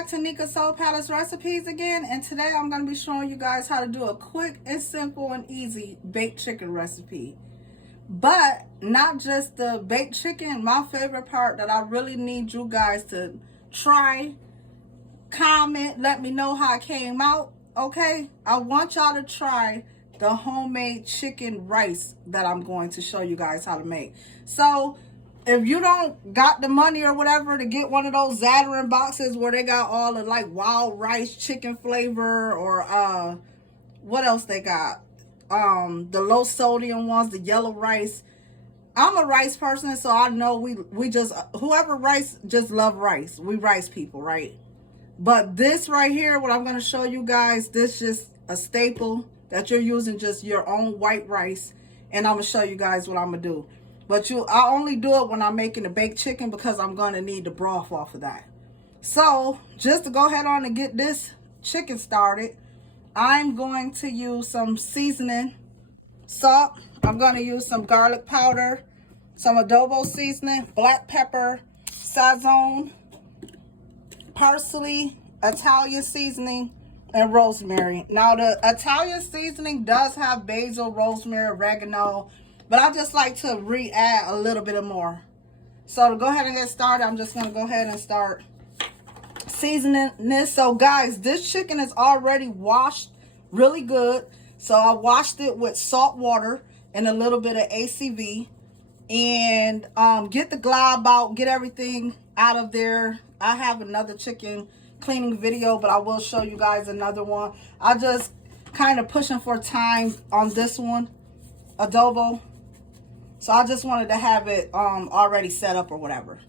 back to Nika Soul Palace Recipes again, and today I'm going to be showing you guys how to do a quick and simple and easy baked chicken recipe. But not just the baked chicken. My favorite part that I really need you guys to try, comment, let me know how it came out, okay? I want y'all to try the homemade chicken rice that I'm going to show you guys how to make. So if you don't got the money or whatever to get one of those Zatarain boxes where they got all the like wild rice chicken flavor, or what else they got, the low sodium ones, the yellow rice. I'm a rice person, so I know we just, whoever rice, just love rice. We rice people, right? But this right here, what I'm going to show you guys, this just a staple that you're using just your own white rice. And I'm going to show you guys what I'm going to do. But I only do it when I'm making the baked chicken because I'm going to need the broth off of that. So just to go ahead on and get this chicken started, I'm going to use some seasoning, salt. I'm going to use some garlic powder, some adobo seasoning, black pepper, sazon, parsley, Italian seasoning, and rosemary. Now the Italian seasoning does have basil, rosemary, oregano, but I just like to re-add a little bit more. So to go ahead and get started, I'm just going to go ahead and start seasoning this. So guys, this chicken is already washed really good. So I washed it with salt water and a little bit of ACV, and get the glob out, get everything out of there. I have another chicken cleaning video, but I will show you guys another one. I just kind of pushing for time on this one, adobo. So I just wanted to have it already set up or whatever.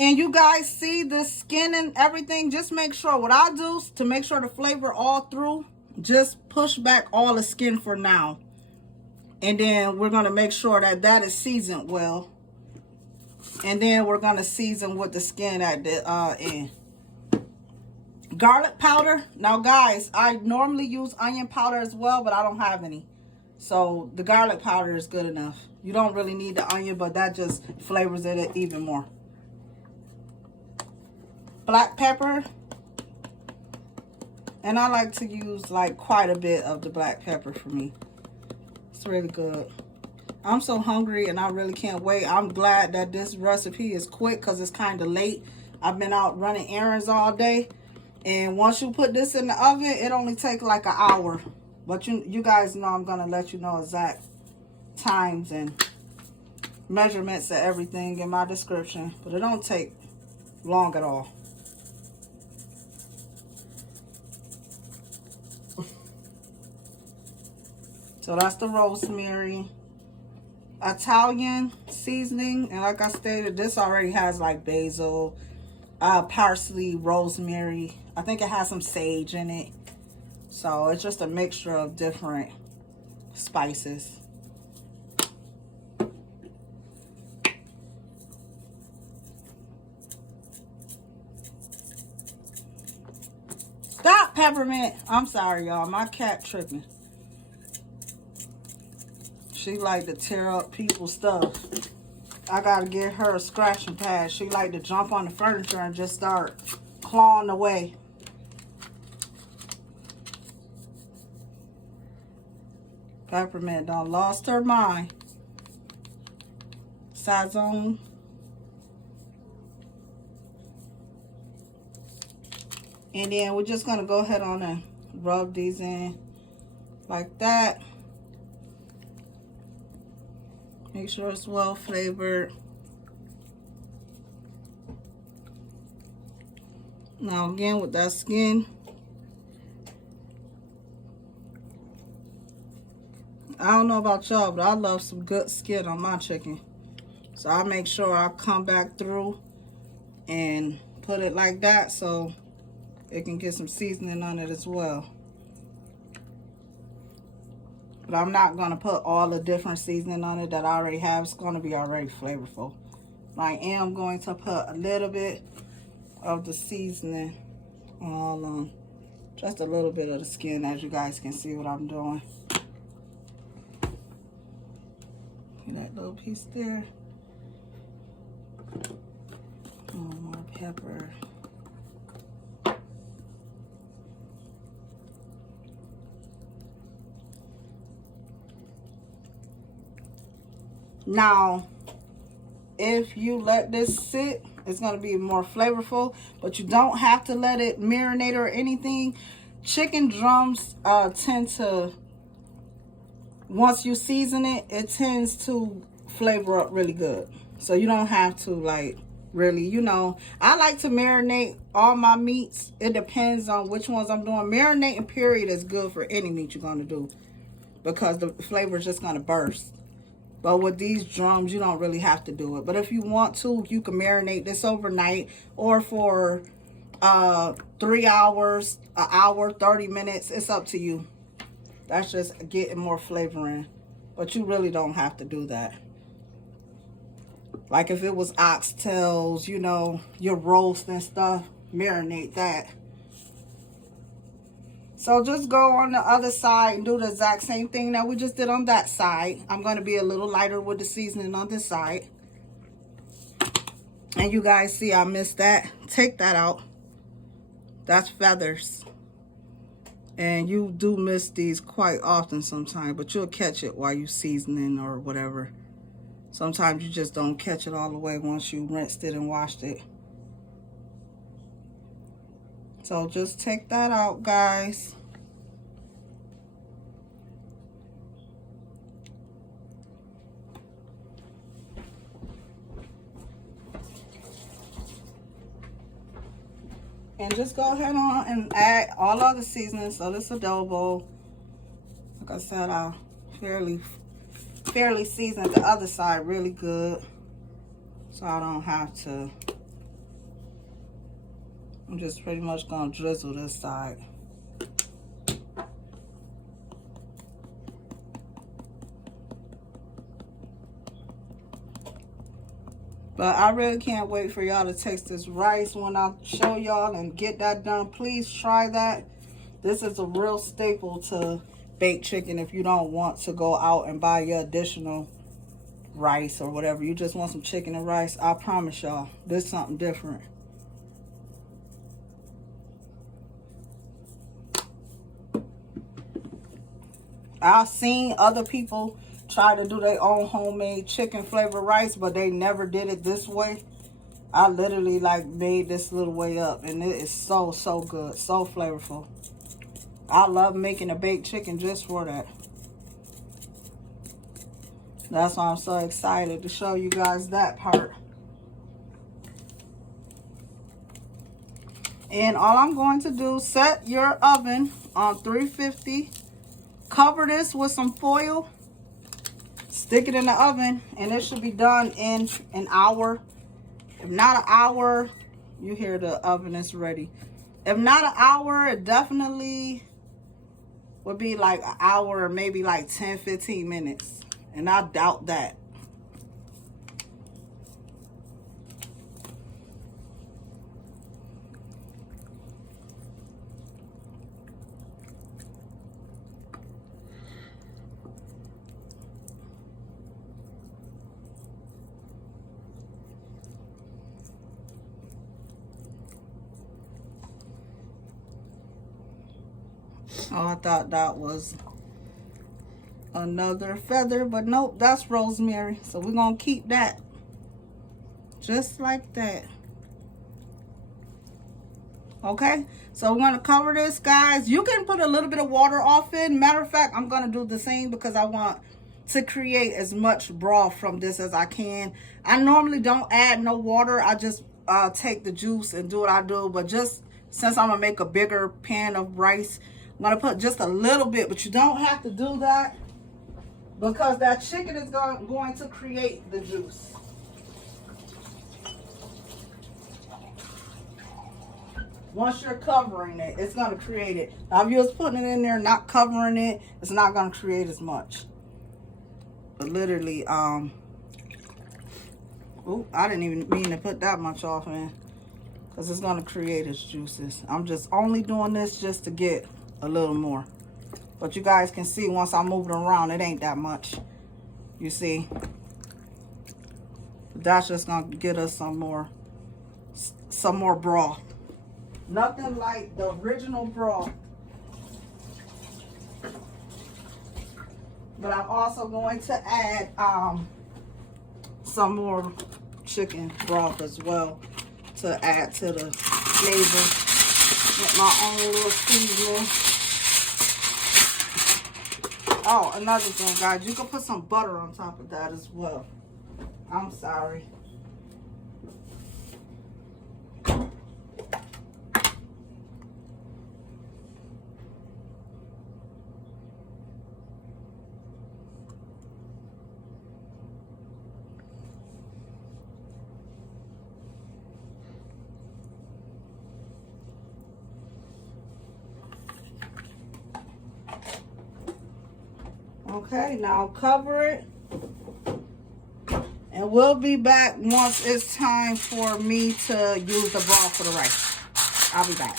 And you guys see the skin and everything. Just make sure, what I do to make sure the flavor all through, just push back all the skin for now. And then we're going to make sure that that is seasoned well. And then we're going to season with the skin at the end. Garlic powder. Now guys, I normally use onion powder as well, but I don't have any. So the garlic powder is good enough. You don't really need the onion, but that just flavors it even more. Black pepper. And I like to use like quite a bit of the black pepper for me. It's really good. I'm so hungry and I really can't wait. I'm glad that this recipe is quick because it's kind of late. I've been out running errands all day. And once you put this in the oven, it only takes like an hour. But you guys know I'm going to let you know exact times and measurements and everything in my description. But it don't take long at all. So that's the rosemary, Italian seasoning, and like I stated, this already has like basil, parsley, rosemary. I think it has some sage in it. So it's just a mixture of different spices. Stop, peppermint. I'm sorry, y'all. My cat tripping. She like to tear up people's stuff. I gotta get her a scratching pad. She like to jump on the furniture and just start clawing away. Peppermint done lost her mind. Sazon. And then we're just gonna go ahead on and rub these in like that. Make sure it's well flavored. Now again with that skin, I don't know about y'all, but I love some good skin on my chicken. So I make sure I come back through and put it like that so it can get some seasoning on it as well. But I'm not going to put all the different seasoning on it that I already have. It's going to be already flavorful. I am going to put a little bit of the seasoning all on. Just a little bit of the skin, as you guys can see what I'm doing. That little piece there. More pepper. Now, if you let this sit, it's going to be more flavorful, but you don't have to let it marinate or anything. Chicken drums tend to, once you season it, it tends to flavor up really good. So you don't have to, like, really, you know. I like to marinate all my meats. It depends on which ones I'm doing. Marinating period is good for any meat you're going to do, because the flavor is just going to burst. But with these drums, you don't really have to do it. But if you want to, you can marinate this overnight or for 3 hours, an hour, 30 minutes. It's up to you. That's just getting more flavor in. But you really don't have to do that. Like if it was oxtails, you know, your roast and stuff, marinate that. So just go on the other side and do the exact same thing that we just did on that side. I'm going to be a little lighter with the seasoning on this side. And you guys see I missed that. Take that out. That's feathers. And you do miss these quite often sometimes, but you'll catch it while you're seasoning or whatever. Sometimes you just don't catch it all the way once you rinsed it and washed it. So just take that out, guys. And just go ahead on and add all other seasonings. So this adobo, like I said, I fairly seasoned the other side really good, so I don't have to. I'm just pretty much gonna drizzle this side. But I really can't wait for y'all to taste this rice when I show y'all and get that done. Please try that. This is a real staple to baked chicken if you don't want to go out and buy your additional rice or whatever. You just want some chicken and rice. I promise y'all, this is something different. I've seen other people try to do their own homemade chicken flavored rice, but they never did it this way. I literally like made this little way up, and it is so good, so flavorful. I love making a baked chicken just for that. That's why I'm so excited to show you guys that part. And all I'm going to do, set your oven on 350. Cover this with some foil. Stick it in the oven, and it should be done in an hour. If not an hour, you hear the oven is ready. If not an hour, it definitely would be like an hour or maybe like 10-15 minutes. And I doubt that. Oh, I thought that was another feather, but nope, that's rosemary. So we're gonna keep that just like that. Okay, so we're gonna cover this, guys. You can put a little bit of water off it. Matter of fact, I'm gonna do the same because I want to create as much broth from this as I can. I normally don't add no water. I just take the juice and do what I do. But just since I'm gonna make a bigger pan of rice, I'm gonna put just a little bit, but you don't have to do that because that chicken is going to create the juice. Once you're covering it, it's gonna create it. Now, if you're just putting it in there, not covering it, it's not gonna create as much. But literally, I didn't even mean to put that much off in, because it's gonna create its juices. I'm just only doing this just to get a little more. But you guys can see once I move it around, it ain't that much. You see? That's just gonna get us some more broth. Nothing like the original broth. But I'm also going to add some more chicken broth as well to add to the flavor with my own little seasoning. Oh, another thing, guys, you can put some butter on top of that as well. I'm sorry. Okay, now cover it. And we'll be back once it's time for me to use the broth for the rice. I'll be back.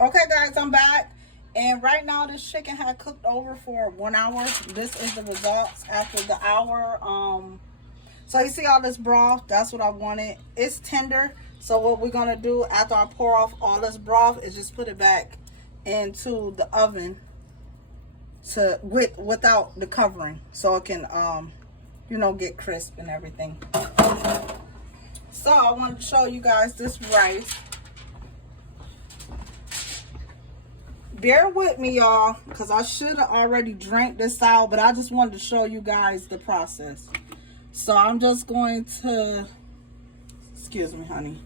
Okay, guys, I'm back. And right now, this chicken had cooked over for 1 hour. This is the results after the hour. So you see all this broth? That's what I wanted. It's tender. So what we're going to do after I pour off all this broth is just put it back into the oven without the covering, so it can you know, get crisp and everything. So I wanted to show you guys this rice. Bear with me, y'all, because I should have already drank this out, but I just wanted to show you guys the process. So I'm just going to, excuse me, honey.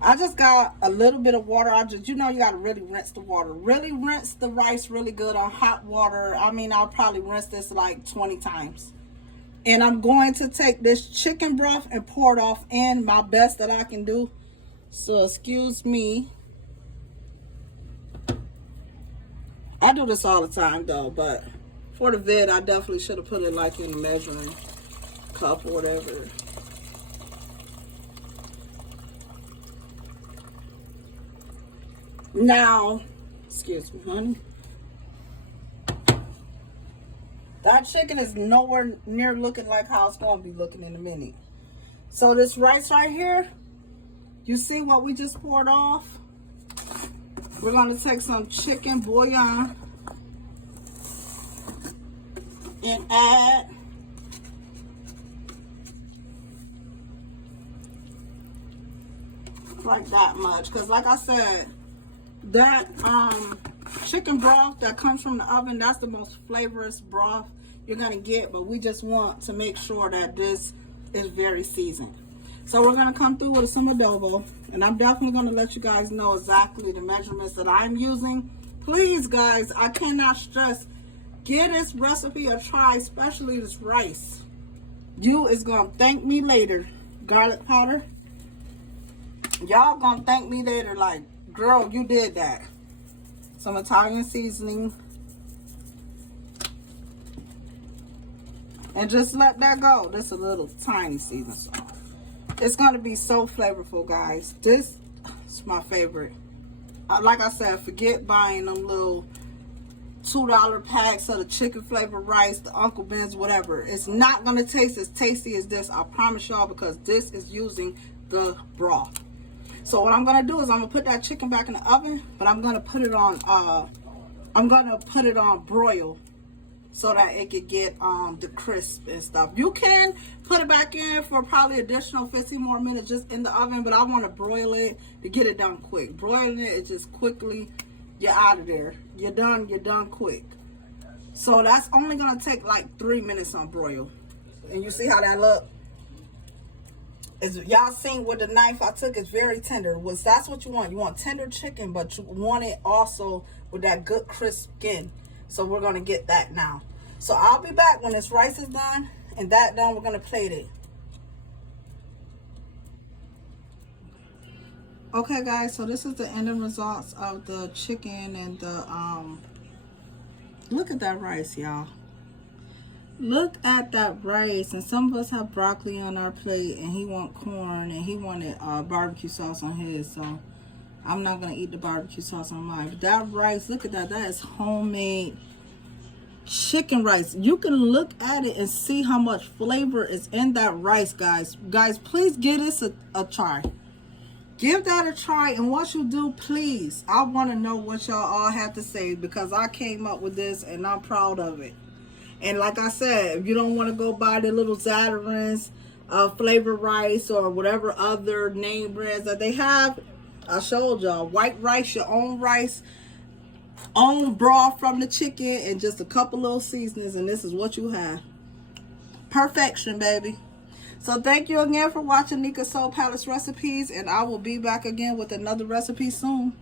I just got a little bit of water. You know, you got to really rinse the water. Really rinse the rice really good on hot water. I mean, I'll probably rinse this like 20 times. And I'm going to take this chicken broth and pour it off in, my best that I can do. So, excuse me. I do this all the time, though. But for the vid, I definitely should have put it like in a measuring cup or whatever. Now, excuse me, honey. That chicken is nowhere near looking like how it's going to be looking in a minute. So this rice right here, you see what we just poured off? We're going to take some chicken bouillon and add like that much. Because like I said, that chicken broth that comes from the oven, that's the most flavorous broth you're gonna get, but we just want to make sure that this is very seasoned. So we're gonna come through with some adobo, and I'm definitely gonna let you guys know exactly the measurements that I'm using. Please, guys, I cannot stress, give this recipe a try, especially this rice. You is gonna thank me later. Garlic powder, y'all gonna thank me later like, girl, you did that. Some Italian seasoning. And just let that go. This is a little tiny seasoning. So it's going to be so flavorful, guys. This is my favorite. Like I said, forget buying them little $2 packs of the chicken flavor rice, the Uncle Ben's, whatever. It's not going to taste as tasty as this. I promise y'all, because this is using the broth. So what I'm gonna do is I'm gonna put that chicken back in the oven, but I'm gonna put it on broil so that it could get the crisp and stuff. You can put it back in for probably additional 15 more minutes just in the oven, but I want to broil it to get it done quick. Broiling it is just quickly, you're out of there. You're done quick. So that's only gonna take like 3 minutes on broil. And you see how that look? As y'all seen with the knife I took, it's very tender. That's what you want. You want tender chicken, but you want it also with that good crisp skin. So we're gonna get that now. So I'll be back when this rice is done and that done. We're gonna plate it. Okay, guys. So this is the ending results of the chicken and the Look at that rice, y'all. Look at that rice. And some of us have broccoli on our plate, and he want corn, and he wanted barbecue sauce on his. So I'm not gonna eat the barbecue sauce on mine. But that rice, look at that. That is homemade chicken rice. You can look at it and see how much flavor is in that rice, guys. Guys, please give this a try. Give that a try, and once you do, please, I want to know what y'all all have to say, because I came up with this and I'm proud of it. And like I said, if you don't want to go buy the little Zatarain's flavor rice or whatever other name brands that they have, I showed y'all. White rice, your own rice, own broth from the chicken, and just a couple little seasonings, and this is what you have. Perfection, baby. So thank you again for watching Nika's Soul Palace Recipes, and I will be back again with another recipe soon.